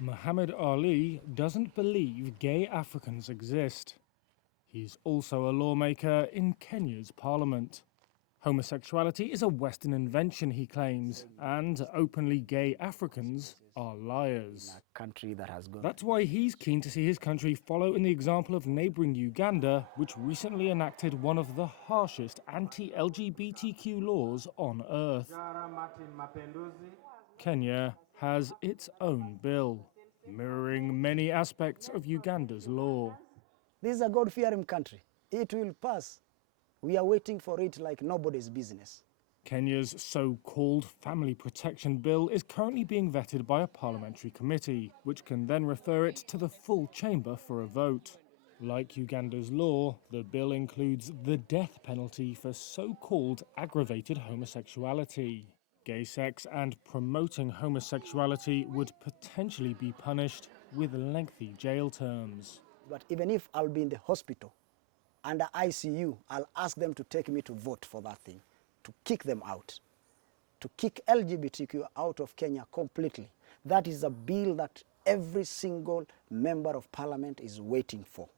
Muhammad Ali doesn't believe gay Africans exist. He's also a lawmaker in Kenya's parliament. Homosexuality is a Western invention, he claims, and openly gay Africans are liars. That's why he's keen to see his country follow in the example of neighbouring Uganda, which recently enacted one of the harshest anti-LGBTQ laws on earth. Kenya has its own bill, mirroring many aspects of Uganda's law. This is a God-fearing country. It will pass. We are waiting for it like nobody's business. Kenya's so-called family protection bill is currently being vetted by a parliamentary committee, which can then refer it to the full chamber for a vote. Like Uganda's law, the bill includes the death penalty for so-called aggravated homosexuality. Gay sex and promoting homosexuality would potentially be punished with lengthy jail terms. But even if I'll be in the hospital, under ICU, I'll ask them to take me to vote for that thing, to kick them out, to kick LGBTQ out of Kenya completely. That is a bill that every single member of parliament is waiting for.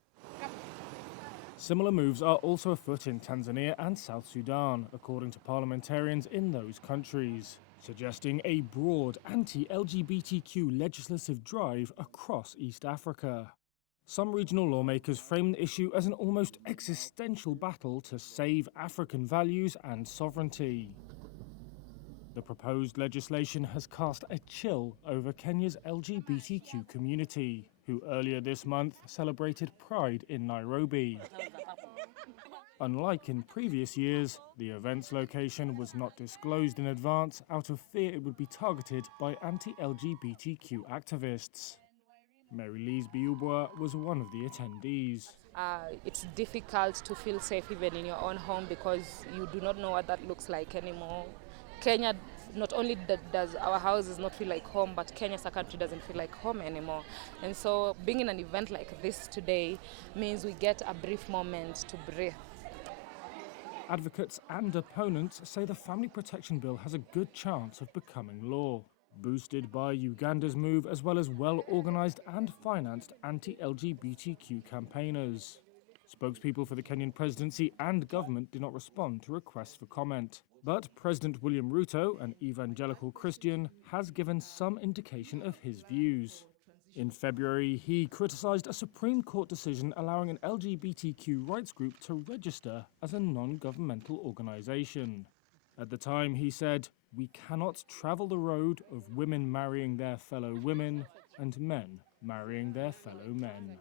Similar moves are also afoot in Tanzania and South Sudan, according to parliamentarians in those countries, suggesting a broad anti-LGBTQ legislative drive across East Africa. Some regional lawmakers frame the issue as an almost existential battle to save African values and sovereignty. The proposed legislation has cast a chill over Kenya's LGBTQ community, who earlier this month celebrated Pride in Nairobi. Unlike in previous years, the event's location was not disclosed in advance out of fear it would be targeted by anti-LGBTQ activists. Mary-Lise Biubwa was one of the attendees. It's difficult to feel safe even in your own home because you do not know what that looks like anymore. Kenya, not only does our houses not feel like home, but Kenya as a country doesn't feel like home anymore. And so being in an event like this today means we get a brief moment to breathe. Advocates and opponents say the family protection bill has a good chance of becoming law, boosted by Uganda's move as well as well-organised and financed anti-LGBTQ campaigners. Spokespeople for the Kenyan presidency and government did not respond to requests for comment. But President William Ruto, an evangelical Christian, has given some indication of his views. In February, he criticised a Supreme Court decision allowing an LGBTQ rights group to register as a non-governmental organisation. At the time, he said, "We cannot travel the road of women marrying their fellow women and men marrying their fellow men."